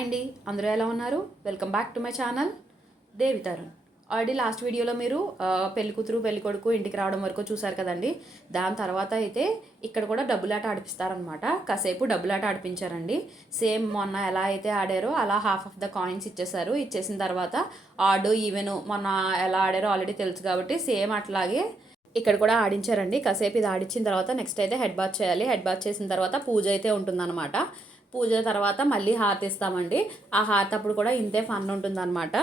Hi అండి. అందరూ ఎలా ఉన్నారు? Welcome back to my channel Devi Tarun. Already last వీడియోలో మీరు పెళ్ళి కూతురు పెళ్ళి కొడుకు ఇంటికి రావడం వరకు చూసారు కదండి. దాని తర్వాత అయితే ఇక్కడ కూడా డబ్బులాట ఆడిపిస్తారనమాట కాసేపు డబ్బులాట ఆడిపించారండి. సేమ్ మొన్న ఎలా అయితే ఆడారో అలా హాఫ్ ఆఫ్ ద కాయిన్స్ ఇచ్చేసారు ఇచ్చేసిన తర్వాత ఆడ్ ఈవెన్ మొన్న ఎలా ఆడారో ఆల్రెడీ తెలుసు కాబట్టి సేమ్ అట్లాగే ఇక్కడ కూడా ఆడించారండి. కాసేపు ఇది ఆడించిన తర్వాత నెక్స్ట్ అయితే హెడ్ బాత్ చేయాలి. హెడ్ బాత్ చేసిన తర్వాత పూజ అయితే ఉంటుందన్నమాట. పూజ తర్వాత మళ్ళీ హారతి ఇస్తామండి. ఆ హారతి అప్పుడు కూడా ఇంతే ఫన్ ఉంటుందన్నమాట.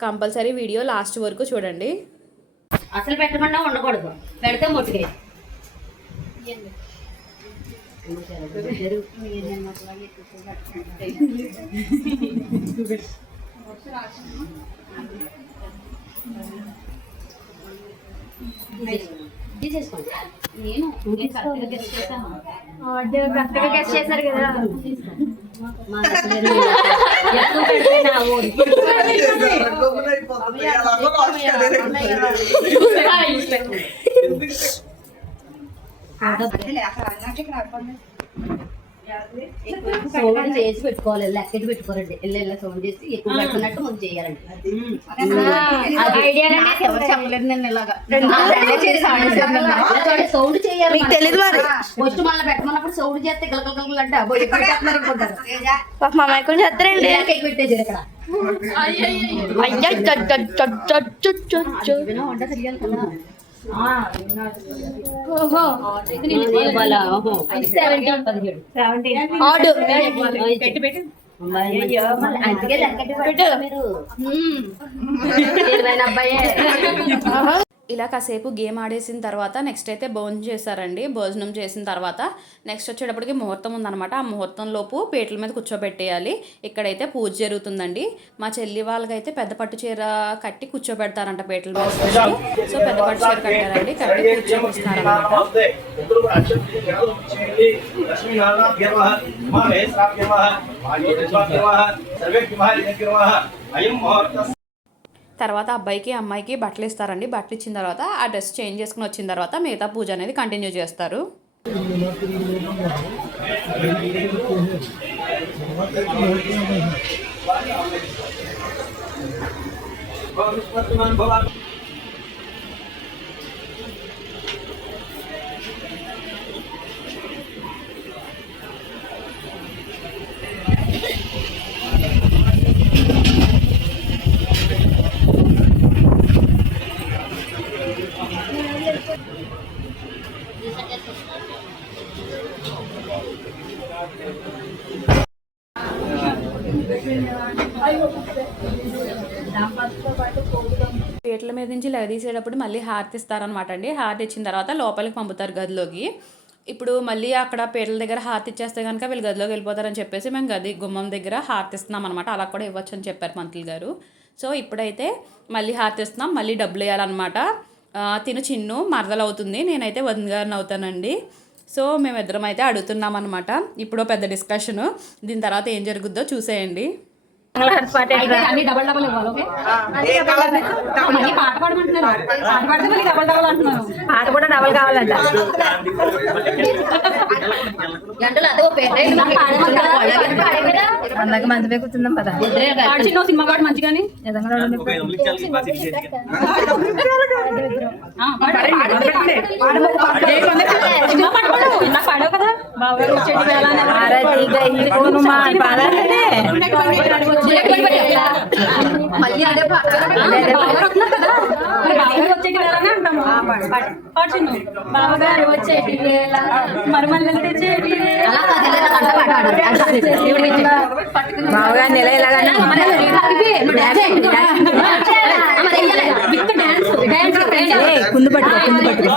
కంపల్సరీ వీడియో లాస్ట్ వరకు చూడండి. అసలు పెట్టకుండా ఉండకూడదు. పెడితే ముట్టుకే. తీసేసుకోండి. నేను నేను కరెక్ట్గా గెస్ట్ చేశాను. చేశారు కదా మా దగ్గర ఎక్కువ పెడితే నా ఓడి సౌండ్ చేసి పెట్టుకోవాలి లెక్కటి పెట్టుకోరండి. ఇల్లు ఇలా సౌండ్ చేసి ఎక్కువ పెట్టుకున్నట్టు ముందు చేయాలండి. ఐడియా ఎవరు చెప్పలేదు నేను ఇలాగా. మీకు తెలియదు మరి. ఫస్ట్ మళ్ళీ పెట్టమన్నప్పుడు సౌండ్ చేస్తే అంటే మా ఇక్కడ. అయ్యా వంట తెలియాలి కదా. అందుకే అబ్బాయే ఇలా కాసేపు గేమ్ ఆడేసిన తర్వాత నెక్స్ట్ అయితే భోజనం చేశారండి. భోజనం చేసిన తర్వాత నెక్స్ట్ వచ్చేటప్పటికి ముహూర్తం ఉందన్నమాట. ఆ ముహూర్తం లోపు పీటల మీద కూర్చోబెట్టేయాలి. ఇక్కడైతే పూజ జరుగుతుందండి. మా చెల్లి వాళ్ళకైతే పెద్ద పట్టు చీర కట్టి కూర్చోబెడతారంట పీటల మీద. సో పెద్ద పట్టు చీర కట్టారండి. కట్టి లక్ష్మీనారాయణ తర్వాత అబ్బాయికి అమ్మాయికి బట్టలు ఇస్తారండి. బట్టలు ఇచ్చిన తర్వాత ఆ డ్రెస్ చేంజ్ చేసుకుని వచ్చిన తర్వాత మిగతా పూజ అనేది కంటిన్యూ చేస్తారు. పీటల మీద నుంచి లగదీసేటప్పుడు మళ్ళీ హారతి ఇస్తారనమాట అండి. హారతి ఇచ్చిన తర్వాత లోపలికి పంపుతారు గదిలోకి. ఇప్పుడు మళ్ళీ అక్కడ పీటల దగ్గర హారతి ఇచ్చేస్తే కనుక వీళ్ళు గదిలోకి వెళ్ళిపోతారని చెప్పేసి మేము గది గుమ్మం దగ్గర హారతి ఇస్తున్నాం అనమాట అలా కూడా ఇవ్వచ్చు అని చెప్పారు మంత్రులు గారు. సో ఇప్పుడైతే మళ్ళీ హారతి ఇస్తున్నాం. మళ్ళీ డబ్బులు వేయాలన్నమాట. తిను చిన్ను మరదలు అవుతుంది నేనైతే వదిన గారిని అవుతానండి. సో మేమిద్దరం అయితే అడుగుతున్నాం అనమాట ఇప్పుడు పెద్ద డిస్కషను. దీని తర్వాత ఏం జరుగుద్దో చూసేయండి. అన్ని డబల్ డబల్ ఇవ్వాలి ఓకే పాట పాడమంటున్నారు పాట పాడితే మళ్ళీ డబల్ డబల్ అంటున్నారు. పాట కూడా డబల్ కావాలంట. అందాక మంచి మీద కూర్చుందాం పద. చిన్న సినిమా పాట మంచిగాని. సినిమా పాట పాడు ఇందాక పాడావు కదా బావగారు వచ్చేటి బావగారు బావగారు బావగారు మరుమల్లి తెచ్చేటి వేళ బావగా నెల ఇలాగా కుందు పట్టుకో కుందు పట్టుకో.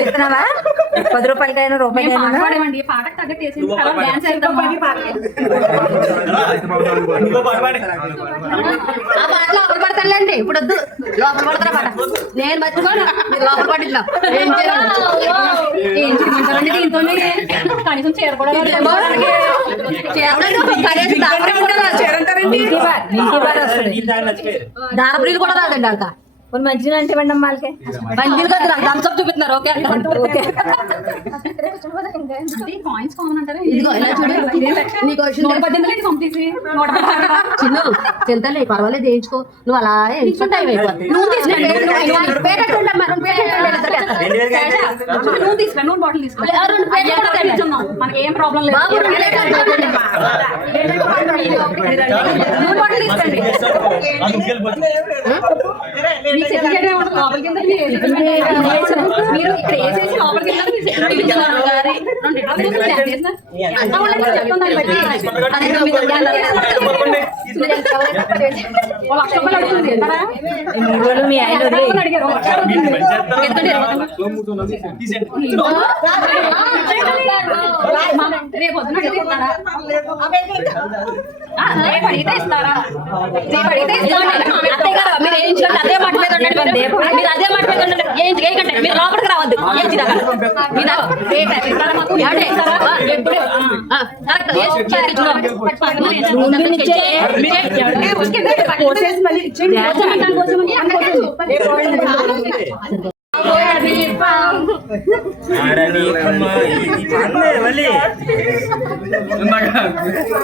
ఇస్తున్నావా పది రూపాయలకైనా రూపాయలకైనా పాటకు తగ్గట్టు డాన్స్. ఆ పడతానులేండి ఇప్పుడు వద్దు. లోపల పడతారా పాట? నేను మర్చిపోను. మీరు లోపల ఏం చేయాలి? ఏం నీతో కనీసం చీర కూడా కూడా రాదు. దారప్రీలు కూడా రాదండి అంక కొన్ని మంచిగా అంటే ఇవ్వండి అమ్మా వాళ్ళకి కదా థమ్స్అప్ చూపిస్తున్నారు ఓకే ఓకే పాయింట్స్ కామన్ అంటారా ఇదిగో ఇలా చూడు నీకు వచ్చింది నూట పద్దెనిమిది పంపించి నూట పద్దెనిమిది చిన్ను చింతలే పర్వాలేదు వేయించుకో నువ్వు అలా వేయించుకుంటే టైం అయిపోతుంది నువ్వు తీసుకురా బాటిల్ రెండు కూడా. మనకి ఏం ప్రాబ్లం లేదు బాటిల్ తీసుకోండి మీరు ఇక్కడ వేసేసి లోపలికి? మీ ఆయన రేపు రేపు అడిగితే ఇస్తారా? రేపు అడిగితే ఇస్తారా? అదే మాట మీద మీరు. మీరు అదే మీరు లోపలికి రావద్దు? ఆ, కరెక్ట్.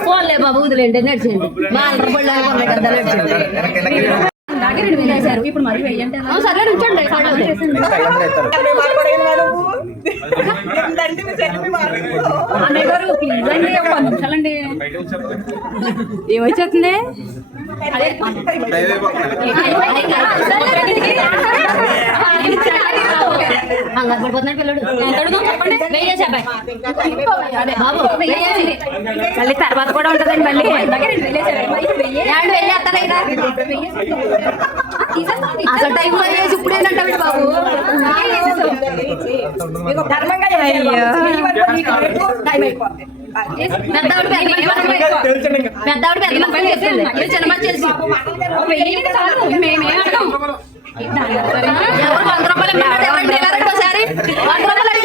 పోన్లే బాబు వదిలేండి నడిచేయండి. మా అల్లరి పళ్ళు అనుకున్నాయి కదా నడిచేయండి వేశారు. ఇప్పుడు మరి ఉంచండి ఒక పది నిమిషాలండి ఏమొచ్చేస్తుంది పడిపోతున్నాడు పిల్లడు. చెప్పండి. బాబు మళ్ళీ తర్వాత కూడా ఉంటదండి మళ్ళీ. అసలు టైం వేసి ఇప్పుడు ఏంటంటే బాబు. పెద్దవాడు పెద్ద చిన్న మంది చేసి. మేమే అడగం ఎవరు వంద రూపాయలు ఒకసారి. వంద రూపాయలు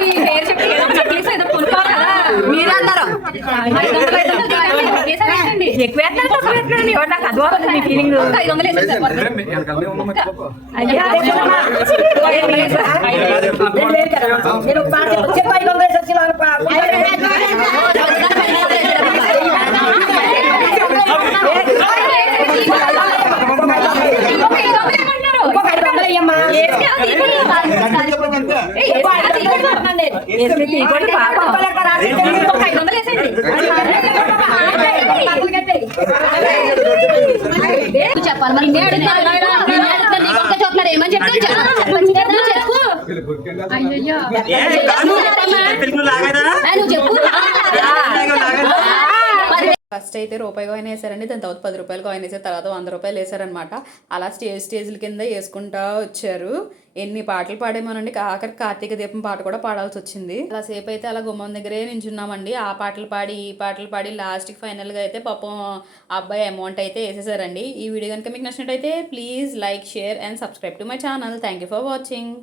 మీ పేరు చెప్పి అన్నారు ఐదు వందలు ఐదు వందలు తీయండి. వేసేయండి. ఎక్కువ వేస్తున్నాడు తక్కువ వేస్తున్నాడు ఎవరు నాకు అది వస్తుంది మీ ఫీలింగ్ ఒక ఐదు వందలు వేసేసి అయ్యా ఇంకొక ఐదు వందలు ఏమంటున్నారు? వేస్తే అది ఇవ్వండి. ఏయ్, వేస్తే అది ఇవ్వండి అంటున్నాను నేను. వేసి తీయకూడదు పాపం చెప్పాలి మరి ఏమని చెప్పు ఫస్ట్ అయితే రూపాయి కాయిన్ వేసారండి దాని తర్వాత పది రూపాయలు కాయిన్ వేసారు తర్వాత వంద రూపాయలు వేసారనమాట అలా స్టేజ్ స్టేజ్ల కింద వేసుకుంటా వచ్చారు. ఎన్ని పాటలు పాడేమోనండి. ఆఖరి కార్తీక దీపం పాట కూడా పాడాల్సి వచ్చింది అలా సేపు అయితే అలా గుమ్మం దగ్గరే నించున్నామండి. ఆ పాటలు పాడి ఈ పాటలు పాడి లాస్ట్కి ఫైనల్గా అయితే పాపం అబ్బాయి అమౌంట్ అయితే వేసేసారండి. ఈ వీడియో కనుక మీకు నచ్చినట్టయితే please like share and subscribe to my channel. Thank you for watching.